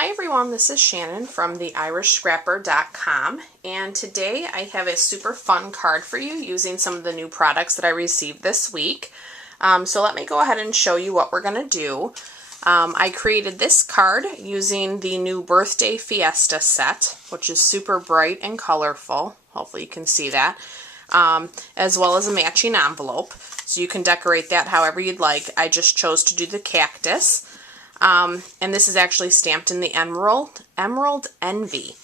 Hi everyone, this is Shannon from theirishscrapper.com, and today I have a super fun card for you using some of the new products that I received this week. So let me go ahead and show you what we're going to do. I created this card using the new birthday Fiesta set, which is super bright and colorful. Hopefully you can see that. As well as a matching envelope. So you can decorate that however you'd like. I just chose to do the cactus. And this is actually stamped in the Emerald Envy.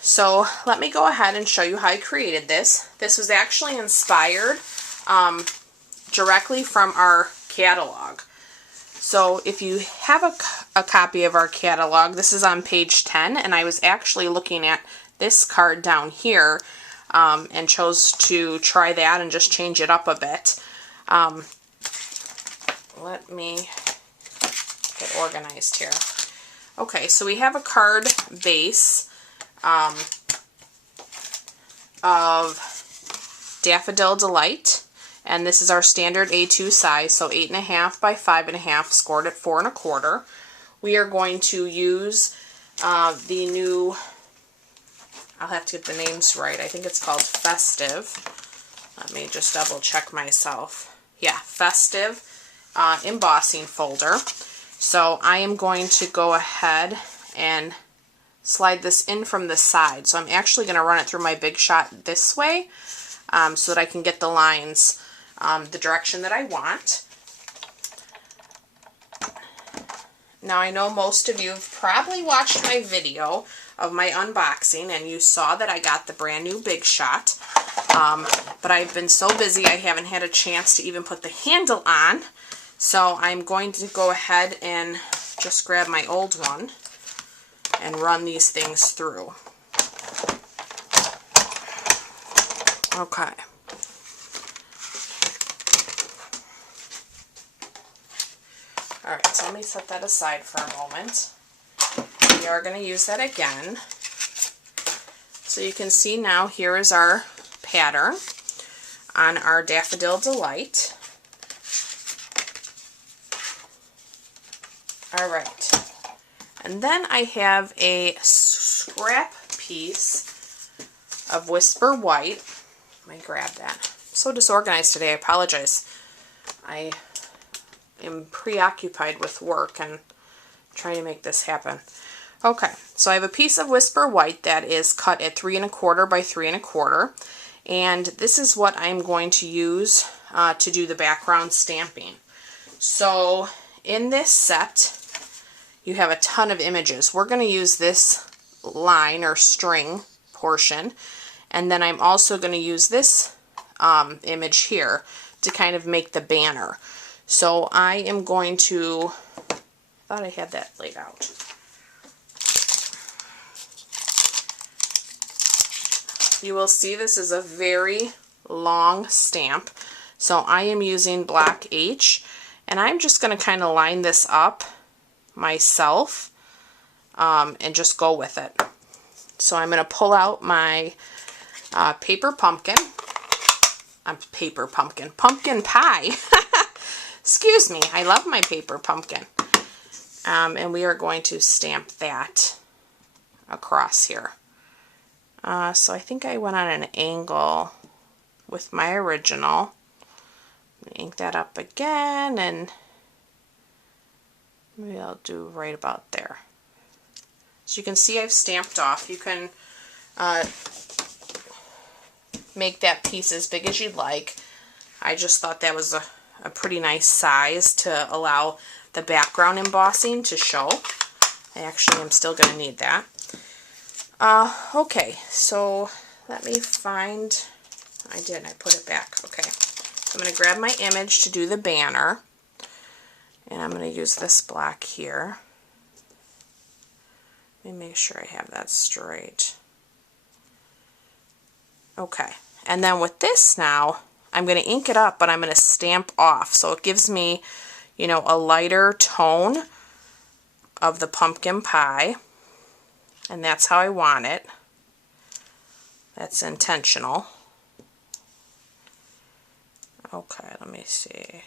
So let me go ahead and show you how I created this. This was actually inspired directly from our catalog. So if you have a copy of our catalog, this is on page 10, and I was actually looking at this card down here and chose to try that and just change it up a bit. Let me get organized here. Okay, so we have a card base of Daffodil Delight, and this is our standard A2 size, so 8.5 by 5.5, scored at 4 1/4. We are going to use the new, I'll have to get the names right, I think it's called Festive. Let me just double check myself. Yeah, Festive embossing folder. So I am going to go ahead and slide this in from the side. So I'm actually going to run it through my Big Shot this way so that I can get the lines the direction that I want. Now I know most of you have probably watched my video of my unboxing and you saw that I got the brand new Big Shot. But I've been so busy I haven't had a chance to even put the handle on. So I'm going to go ahead and just grab my old one and run these things through. Okay. Alright, so let me set that aside for a moment. We are going to use that again. So you can see now here is our pattern on our Daffodil Delight. Alright, and then I have a scrap piece of Whisper White. Let me grab that. I'm so disorganized today, I apologize. I am preoccupied with work and trying to make this happen. Okay, so I have a piece of Whisper White that is cut at 3 1/4 by 3 1/4, and this is what I'm going to use to do the background stamping. So in this set, you have a ton of images. We're going to use this line or string portion, and then I'm also going to use this image here to kind of make the banner. So I am going to, I thought I had that laid out. You will see this is a very long stamp. So I am using Black H, and I'm just going to kind of line this up myself and just go with it. So I'm going to pull out my paper pumpkin. Pumpkin pie. Excuse me, I love my paper pumpkin. And we are going to stamp that across here. So I think I went on an angle with my original. Ink that up again, and maybe I'll do right about there. So you can see I've stamped off. You can make that piece as big as you'd like. I just thought that was a pretty nice size to allow the background embossing to show. I actually am still going to need that. Okay, so let me find, I put it back. Okay, so I'm going to grab my image to do the banner. And I'm going to use this black here. Let me make sure I have that straight. Okay, and then with this now, I'm going to ink it up, but I'm going to stamp off. So it gives me, you know, a lighter tone of the pumpkin pie. And that's how I want it. That's intentional. Okay, let me see.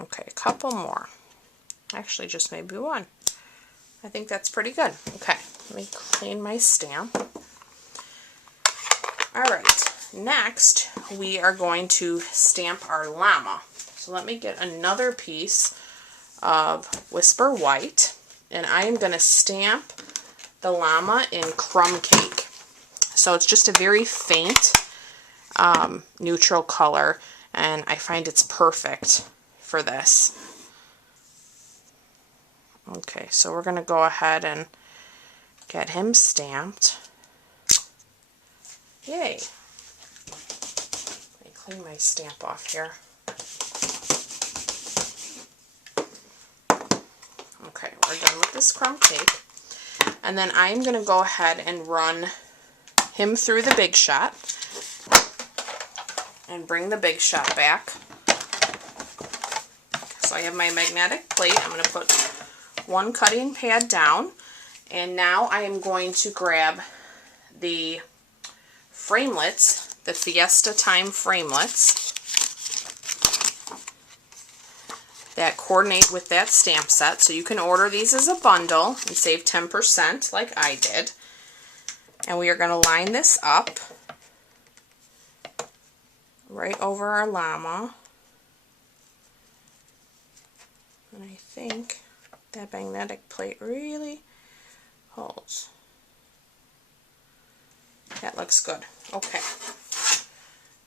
Okay, a couple more. Actually, just maybe one. I think that's pretty good. Okay, let me clean my stamp. All right, next we are going to stamp our llama. So let me get another piece of Whisper White, and I am going to stamp the llama in crumb cake. So it's just a very faint neutral color, and I find it's perfect for this. Okay, so we're going to go ahead and get him stamped. Yay! Let me clean my stamp off here. Okay, we're done with this crumb cake. And then I'm going to go ahead and run him through the Big Shot and bring the Big Shot back. So I have my magnetic plate. I'm going to put one cutting pad down, and now I am going to grab the framelits, the Fiesta Time framelits that coordinate with that stamp set. So you can order these as a bundle and save 10% like I did. And we are going to line this up right over our llama. And I think that magnetic plate really holds. That looks good. Okay.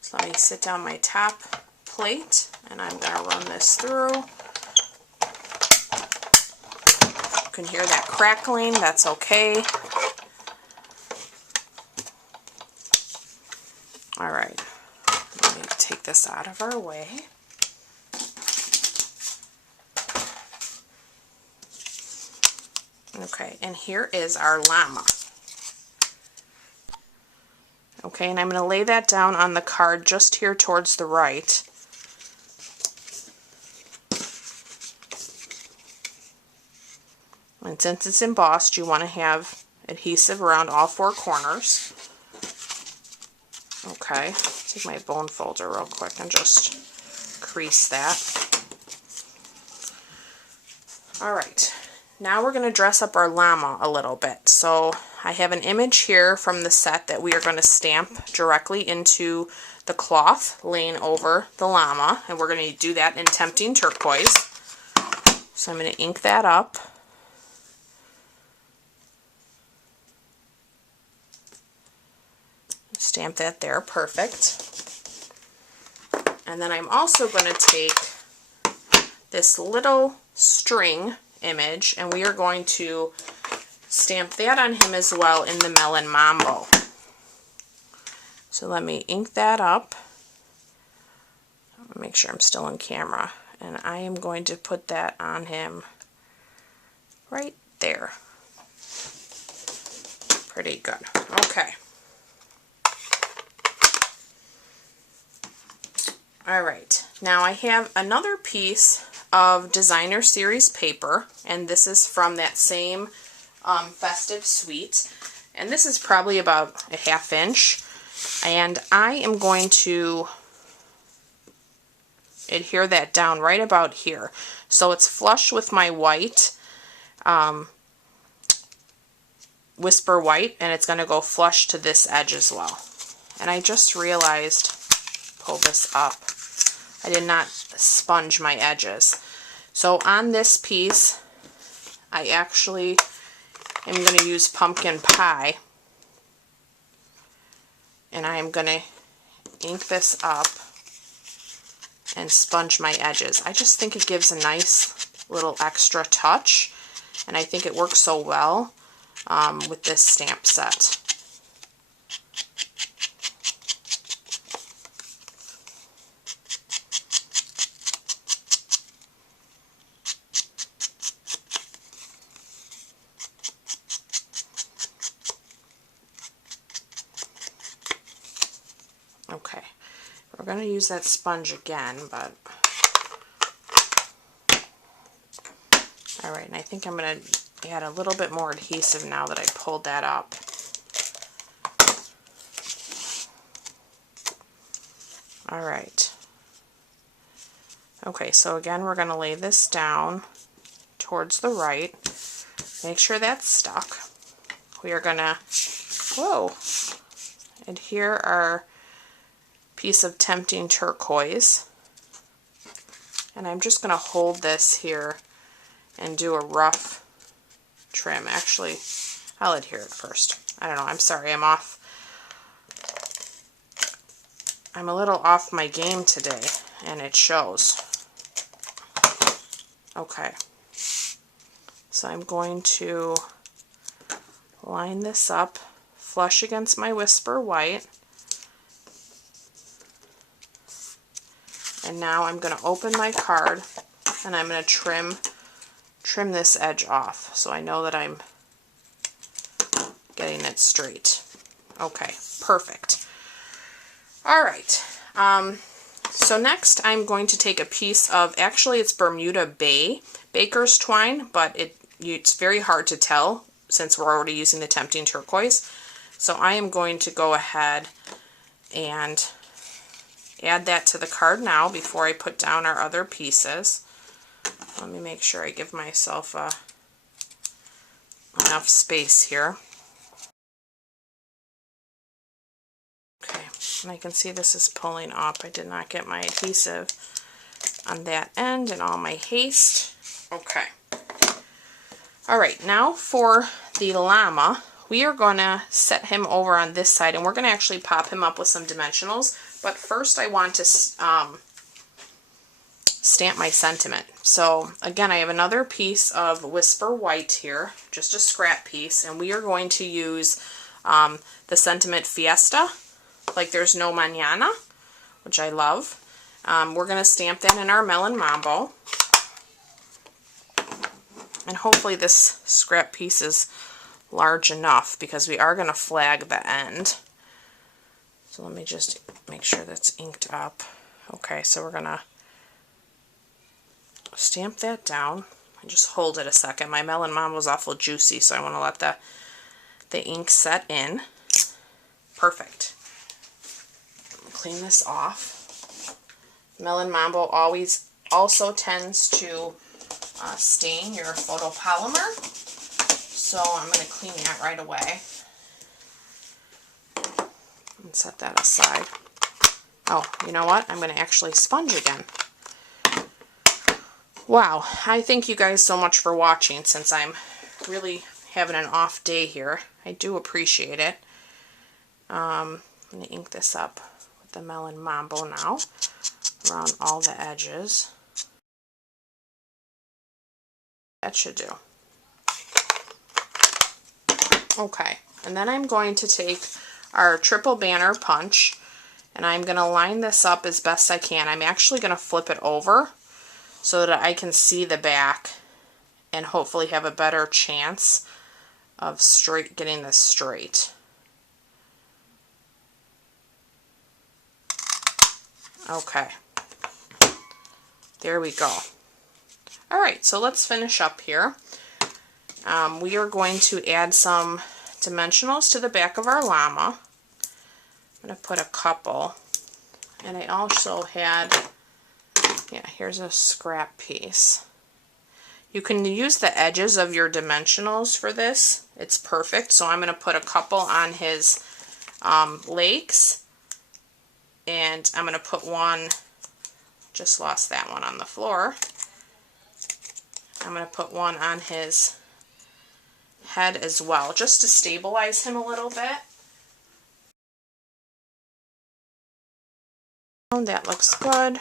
So let me sit down my top plate, and I'm going to run this through. You can hear that crackling. That's okay. All right. Let me take this out of our way. Okay, and here is our llama. Okay, and I'm going to lay that down on the card just here towards the right. And since it's embossed, you want to have adhesive around all four corners. Okay, take my bone folder real quick and just crease that. Alright, now we're going to dress up our llama a little bit. So I have an image here from the set that we are going to stamp directly into the cloth laying over the llama, and we're going to do that in Tempting Turquoise. So I'm going to ink that up. Stamp that there, perfect. And then I'm also going to take this little string image, and we are going to stamp that on him as well in the Melon Mambo. So let me ink that up. Make sure I'm still in camera. And I am going to put that on him right there. Pretty good. Okay. Alright, now I have another piece of Designer Series paper, and this is from that same festive suite, and this is probably about a 1/2 inch, and I am going to adhere that down right about here so it's flush with my white Whisper White, and it's going to go flush to this edge as well. And I just realized, pull this up, I did not sponge my edges. So on this piece, I actually am going to use pumpkin pie, and I am going to ink this up and sponge my edges. I just think it gives a nice little extra touch, and I think it works so well with this stamp set. Okay, we're going to use that sponge again, but alright, and I think I'm going to add a little bit more adhesive now that I pulled that up. Alright, Okay, so again, we're going to lay this down towards the right. Make sure that's stuck. We are going to, whoa, adhere our piece of Tempting Turquoise. And I'm just going to hold this here and do a rough trim. Actually, I'll adhere it first. I don't know, I'm sorry, I'm a little off my game today, and it shows. Okay, so I'm going to line this up flush against my Whisper White. And now I'm going to open my card and I'm going to trim this edge off so I know that I'm getting it straight. Okay, perfect. All right. So next I'm going to take a piece of, actually it's Bermuda Bay baker's twine, but it's very hard to tell since we're already using the Tempting Turquoise. So I am going to go ahead and add that to the card now before I put down our other pieces. Let me make sure I give myself enough space here. Okay, and I can see this is pulling up. I did not get my adhesive on that end in all my haste. Okay. Alright, now for the llama, we are going to set him over on this side, and we're going to actually pop him up with some dimensionals. But first I want to stamp my sentiment. So again, I have another piece of Whisper White here, just a scrap piece, and we are going to use the sentiment Fiesta, like there's no mañana, which I love. We're going to stamp that in our Melon Mambo. And hopefully this scrap piece is large enough because we are going to flag the end. So let me just make sure that's inked up. Okay, so we're going to stamp that down and just hold it a second. My Melon Mambo's awful juicy, so I want to let the ink set in. Perfect. Clean this off. Melon Mambo also tends to stain your photopolymer, so I'm going to clean that right away and set that aside. Oh, you know what? I'm going to actually sponge again. Wow, I thank you guys so much for watching since I'm really having an off day here. I do appreciate it. I'm going to ink this up with the Melon Mambo now around all the edges. That should do. Okay, and then I'm going to take our triple banner punch and I'm going to line this up as best I can. I'm actually going to flip it over so that I can see the back and hopefully have a better chance of getting this straight. Okay, there we go. Alright, so let's finish up here. We are going to add some dimensionals to the back of our llama. I'm going to put a couple. And I also had, yeah, here's a scrap piece. You can use the edges of your dimensionals for this. It's perfect. So I'm going to put a couple on his legs. And I'm going to put one, just lost that one on the floor. I'm going to put one on his head as well, just to stabilize him a little bit. That looks good.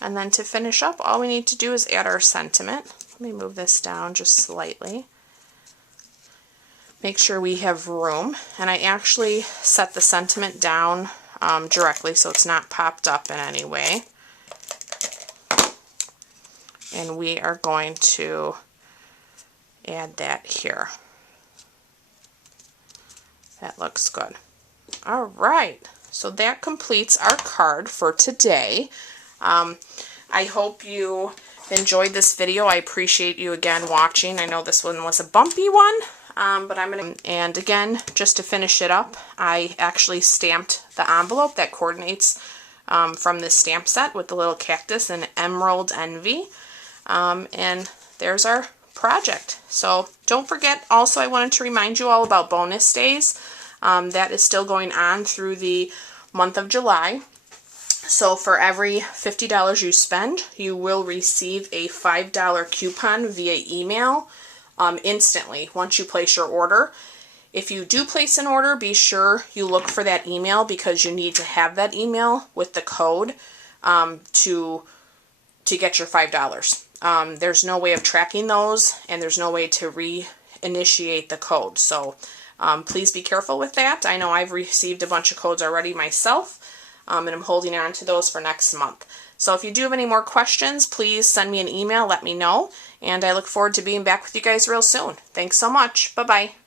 And then to finish up, all we need to do is add our sentiment. Let me move this down just slightly. Make sure we have room. And I actually set the sentiment down directly so it's not popped up in any way. And we are going to add that here. That looks good. All right, so that completes our card for today. I hope you enjoyed this video. I appreciate you again watching. I know this one was a bumpy one, but I'm going to, and again, just to finish it up, I actually stamped the envelope that coordinates from this stamp set with the little cactus and Emerald Envy. And there's our project. So don't forget, also I wanted to remind you all about bonus days. That is still going on through the month of July. So for every $50 you spend, you will receive a $5 coupon via email instantly once you place your order. If you do place an order, be sure you look for that email because you need to have that email with the code to get your $5. There's no way of tracking those, and there's no way to reinitiate the code. So please be careful with that. I know I've received a bunch of codes already myself, and I'm holding on to those for next month. So if you do have any more questions, please send me an email, let me know, and I look forward to being back with you guys real soon. Thanks so much. Bye-bye.